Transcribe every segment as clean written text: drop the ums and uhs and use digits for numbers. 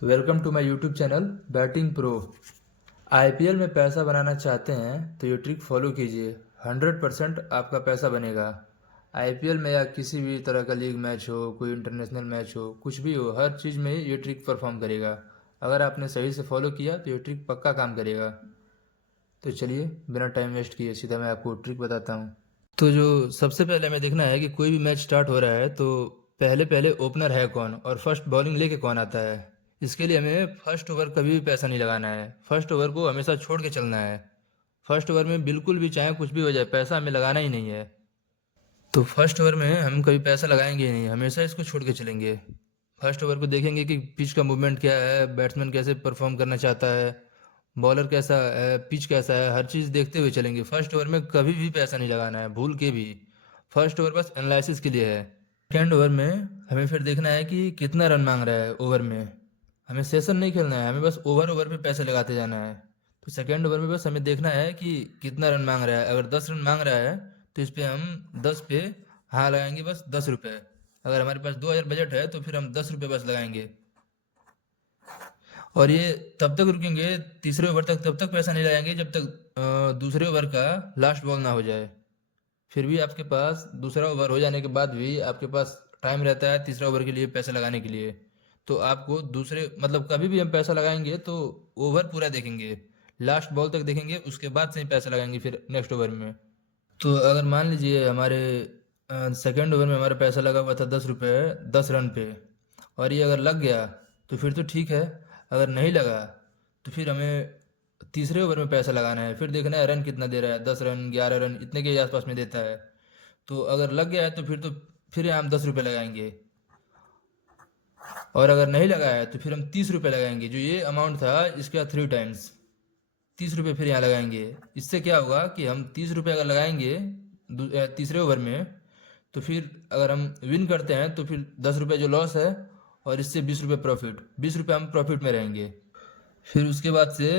Welcome to my YouTube channel batting pro. IPL में पैसा बनाना चाहते हैं तो ये ट्रिक फॉलो कीजिए। 100% आपका पैसा बनेगा। आईपीएल में या किसी भी तरह का लीग मैच हो, कोई इंटरनेशनल मैच हो, कुछ भी हो, हर चीज़ में ये ट्रिक परफॉर्म करेगा। अगर आपने सही से फॉलो किया तो ये ट्रिक पक्का काम करेगा। तो चलिए बिना टाइम वेस्ट किए सीधा मैं आपको ट्रिक बताता हूँ। तो जो सबसे पहले हमें देखना है कि कोई भी मैच स्टार्ट हो रहा है तो पहले पहले ओपनर है कौन और फर्स्ट बॉलिंग लेके कौन आता है। इसके लिए हमें फर्स्ट ओवर कभी भी पैसा नहीं लगाना है। फर्स्ट ओवर को हमेशा छोड़ के चलना है। फर्स्ट ओवर में बिल्कुल भी चाहे कुछ भी हो जाए पैसा हमें लगाना ही नहीं है। तो फर्स्ट ओवर में हम कभी पैसा लगाएंगे ही नहीं, हमेशा इसको छोड़ के चलेंगे। फर्स्ट ओवर को देखेंगे कि पिच का मूवमेंट क्या है, बैट्समैन कैसे परफॉर्म करना चाहता है, बॉलर कैसा है, पिच कैसा है, हर चीज़ देखते हुए चलेंगे। फर्स्ट ओवर में कभी भी पैसा नहीं लगाना है, भूल के भी। फर्स्ट ओवर बस एनालिसिस के लिए है। सेकेंड ओवर में हमें फिर देखना है कि कितना रन मांग रहा है ओवर में। हमें सेशन नहीं खेलना है, हमें बस ओवर ओवर पे पैसे लगाते जाना है। तो सेकेंड ओवर में बस हमें देखना है कि कितना रन मांग रहा है। अगर 10 रन मांग रहा है तो इस पे हम 10 पे हाँ लगाएंगे, बस 10 रुपये। अगर हमारे पास 2000 बजट है तो फिर हम 10 रुपये बस लगाएंगे। और ये तब तक रुकेंगे, तीसरे ओवर तक, तब तक पैसा नहीं लगाएंगे जब तक दूसरे ओवर का लास्ट बॉल ना हो जाए। फिर भी आपके पास दूसरा ओवर हो जाने के बाद भी आपके पास टाइम रहता है तीसरा ओवर के लिए पैसा लगाने के लिए। तो आपको दूसरे मतलब कभी भी हम पैसा लगाएंगे तो ओवर पूरा देखेंगे, लास्ट बॉल तक देखेंगे, उसके बाद से ही पैसा लगाएंगे फिर नेक्स्ट ओवर में। तो अगर मान लीजिए हमारे सेकेंड ओवर में हमारा पैसा लगा हुआ था 10 रुपये, 10 रन पे, और ये अगर लग गया तो फिर तो ठीक है। अगर नहीं लगा तो फिर हमें तीसरे ओवर में पैसा लगाना है। फिर देखना है रन कितना दे रहा है, 10 रन, 11 रन, इतने के आसपास में देता है। तो अगर लग गया है तो फिर हम 10 रुपये लगाएंगे। और अगर नहीं लगा है तो फिर हम 30 रुपये लगाएंगे। जो ये अमाउंट था इसका 3 टाइम्स 30 रुपये फिर यहाँ लगाएंगे। इससे क्या होगा कि हम 30 रुपये अगर लगाएंगे तीसरे ओवर में, तो फिर अगर हम विन करते हैं तो फिर 10 रुपये जो लॉस है, और इससे 20 रुपये प्रॉफिट, 20 रुपये हम प्रॉफिट में रहेंगे। फिर उसके बाद से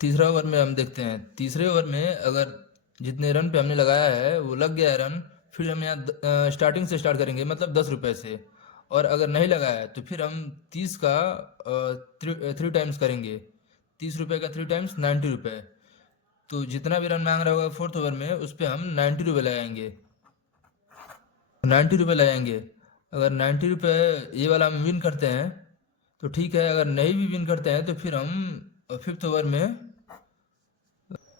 तीसरा ओवर में हम देखते हैं। तीसरे ओवर में अगर जितने रन पे हमने लगाया है वो लग गया है रन, फिर हम यहाँ स्टार्टिंग से स्टार्ट करेंगे, मतलब 10 रुपये से। और अगर नहीं लगाया है तो फिर हम 30 का 3 टाइम्स करेंगे। 30 रुपये का 3 टाइम्स 90 रुपये। तो जितना भी रन मांग रहा होगा फोर्थ ओवर में उस पर हम 90 रुपये लगाएंगे। 90 रुपये लगाएंगे। अगर 90 रुपये ये वाला हम विन करते हैं तो ठीक है, अगर नहीं भी विन करते हैं तो फिर हम फिफ्थ ओवर में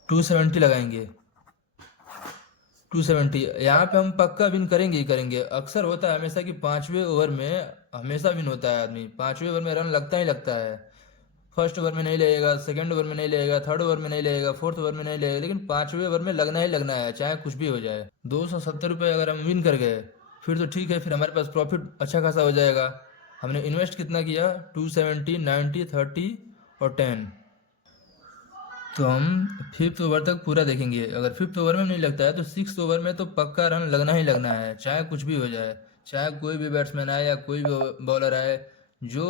270 लगाएंगे। 270 यहाँ पे हम पक्का विन करेंगे ही करेंगे। अक्सर होता है हमेशा कि पाँचवें ओवर में हमेशा विन होता है आदमी। पाँचवें ओवर में रन लगता ही लगता है। फर्स्ट ओवर में नहीं लगेगा, सेकंड ओवर में नहीं लगेगा, थर्ड ओवर में नहीं लगेगा, फोर्थ ओवर में नहीं लगेगा, लेकिन पाँचवें ओवर में लगना ही लगना है, चाहे कुछ भी हो जाए। 270 रुपये अगर हम विन कर गए फिर तो ठीक है, फिर हमारे पास प्रॉफिट अच्छा खासा हो जाएगा। हमने इन्वेस्ट कितना किया, 270, 90, 30 और 10। तो हम फिफ्थ ओवर तक पूरा देखेंगे। अगर फिफ्थ ओवर में नहीं लगता है तो सिक्स ओवर में तो पक्का रन लगना ही लगना है, चाहे कुछ भी हो जाए। चाहे कोई भी बैट्समैन आए या कोई भी बॉलर आए, जो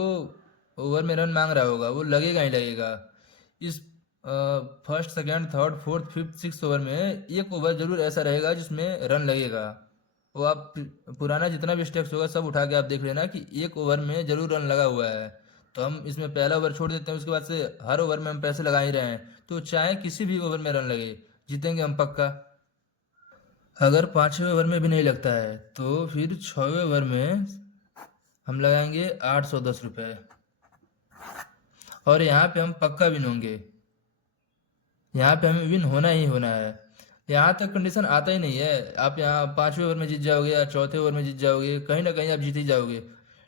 ओवर में रन मांग रहा होगा वो लगेगा ही लगेगा। इस first, second, third, fourth, fifth, six over में एक ओवर जरूर ऐसा रहेगा जिसमें रन लगेगा। वो आप पुराना जितना भी स्टेप्स होगा सब उठा के आप देख लेना कि एक ओवर में जरूर रन लगा हुआ है। तो हम इसमें पहला ओवर छोड़ देते हैं, उसके बाद से हर ओवर में हम पैसे लगा ही रहे हैं। तो चाहे किसी भी ओवर में रन लगे, जीतेंगे हम पक्का। अगर पाँचवें ओवर में भी नहीं लगता है तो फिर छवें ओवर में हम लगाएंगे 810 रुपये। और यहाँ पे हम पक्का विन होंगे। यहाँ पे हमें विन होना ही होना है। यहाँ तक कंडीशन आता ही नहीं है, आप यहाँ पाँचवें ओवर में जीत जाओगे या चौथे ओवर में जीत जाओगे, कहीं ना कहीं आप जीत ही जाओगे।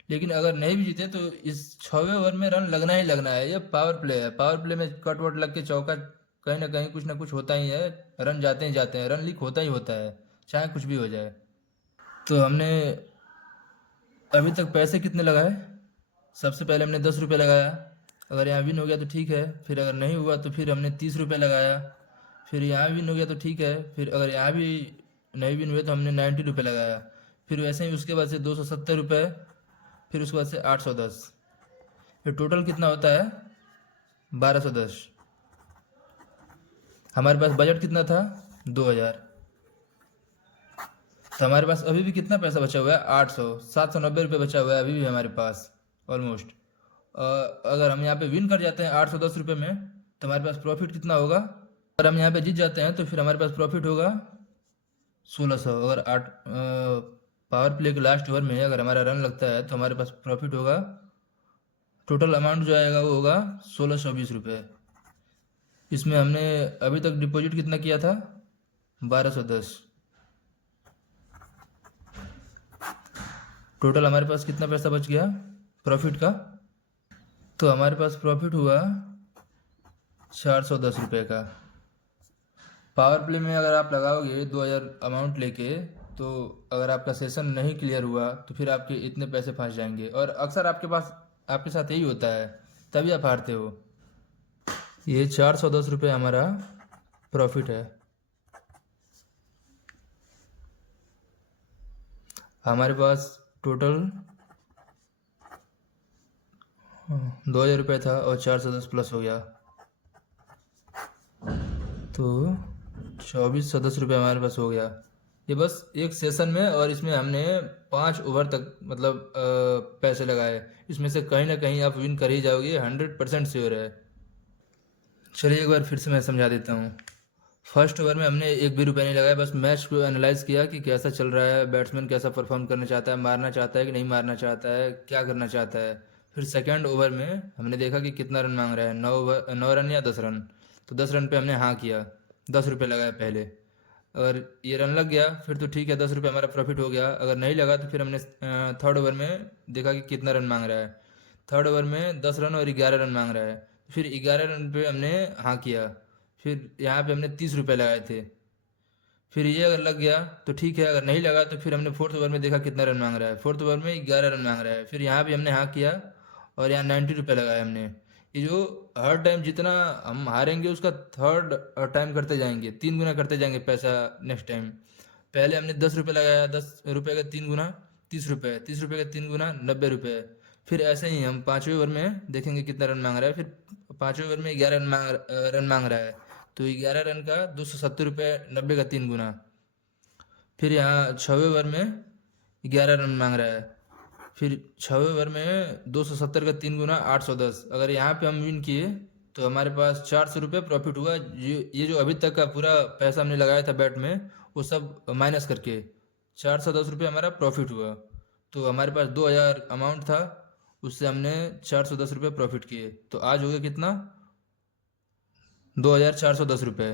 लेकिन अगर नहीं भी जीते तो इस छवें ओवर में रन लगना ही लगना है। ये पावर प्ले है, पावर प्ले में कट वट लग के चौका कहीं ना कुछ होता ही है। रन जाते ही जाते हैं, रन लीक होता ही होता है, चाहे कुछ भी हो जाए। तो हमने अभी तक पैसे कितने लगाए, सबसे पहले हमने 10 रुपये लगाया। अगर यहाँ विन हो गया तो ठीक है, फिर अगर नहीं हुआ तो फिर हमने 30 रुपये लगाया। फिर यहाँ विन हो गया तो ठीक है, फिर अगर यहाँ भी नहीं विन हुए तो हमने 90 रुपये लगाया। फिर वैसे ही उसके बाद से 270 रुपये, फिर उसके बाद से 810। फिर टोटल कितना होता है, 1210। हमारे पास बजट कितना था, 2000। तो हमारे पास अभी भी कितना पैसा बचा हुआ है, 800, 790 रुपये बचा हुआ है अभी भी हमारे पास ऑलमोस्ट। अगर हम यहाँ पे विन कर जाते हैं 810 रुपये में, तो हमारे पास प्रॉफिट कितना होगा? अगर हम यहाँ पे जीत जाते हैं तो फिर हमारे पास प्रॉफिट होगा 1600। अगर पावर प्ले के लास्ट ओवर में अगर हमारा रन लगता है तो हमारे पास प्रॉफिट होगा, टोटल अमाउंट जो आएगा वो होगा 1620 रुपये। इसमें हमने अभी तक डिपॉजिट कितना किया था? 1210। टोटल हमारे पास कितना पैसा बच गया प्रॉफिट का? तो हमारे पास प्रॉफिट हुआ 410 रुपये का। पावर प्ले में अगर आप लगाओगे 2000 अमाउंट लेके, तो अगर आपका सेशन नहीं क्लियर हुआ तो फिर आपके इतने पैसे फंस जाएंगे, और अक्सर आपके साथ यही होता है, तभी आप हारते हो। ये 410 रुपये हमारा प्रॉफिट है। हमारे पास टोटल 2000 रुपये था और 410 प्लस हो गया, तो 2410 रुपये हमारे पास हो गया। ये बस एक सेशन में, और इसमें हमने 5 ओवर तक मतलब पैसे लगाए। इसमें से कहीं ना कहीं आप विन कर ही जाओगे, 100% श्योर है। चलिए एक बार फिर से मैं समझा देता हूँ। फर्स्ट ओवर में हमने एक भी रुपया नहीं लगाया, बस मैच को एनालाइज किया कि कैसा चल रहा है, बैट्समैन कैसा परफॉर्म करना चाहता है, मारना चाहता है कि नहीं मारना चाहता है, क्या करना चाहता है। फिर सेकंड ओवर में हमने देखा कि कितना रन मांग रहा है, 9 रन या 10 रन। तो 10 रन पे हमने हाँ किया, 10 रुपये लगाया पहले। अगर ये रन लग गया फिर तो ठीक है, 10 रुपये हमारा प्रॉफिट हो गया। अगर नहीं लगा तो फिर हमने थर्ड ओवर में देखा कि कितना रन मांग रहा है। थर्ड ओवर में 10 रन और 11 रन मांग रहा है, फिर 11 रन पे हमने हाँ किया। फिर यहाँ पे हमने 30 रुपये लगाए थे। फिर ये अगर लग गया तो ठीक है, अगर नहीं लगा तो फिर हमने फोर्थ ओवर में देखा कितना रन मांग रहा है। फोर्थ ओवर में 11 रन मांग रहा है, फिर यहाँ भी हमने हाँ किया और यहाँ 90 रुपये लगाए हमने। ये जो हर टाइम जितना हम हारेंगे उसका थर्ड टाइम करते जाएंगे, 3 गुना करते जाएंगे पैसा नेक्स्ट टाइम। पहले हमने 10 रुपये लगाया, 10 रुपये का 3 गुना 30 रुपये, 30 रुपये का 3 गुना 90 रुपये। फिर ऐसे ही हम पाँचवें ओवर में देखेंगे कितना रन मांग रहा है। फिर पाँचवें ओवर में 11 रन मांग रहा है, तो 11 रन का 270 रुपये, 90 का 3 गुना। फिर यहाँ छवें ओवर में 11 रन मांग रहा है, फिर छवें ओवर में 270 का 3 गुना 810। अगर यहाँ पे हम विन किए तो हमारे पास 400 रुपये प्रॉफिट हुआ। ये जो अभी तक का पूरा पैसा हमने लगाया था बैट में, वो सब माइनस करके 410 रुपये हमारा प्रॉफिट हुआ। तो हमारे पास 2000 अमाउंट था, उससे हमने 410 रुपये प्रॉफिट किए। तो आज हो गया कितना? 2410 रुपये।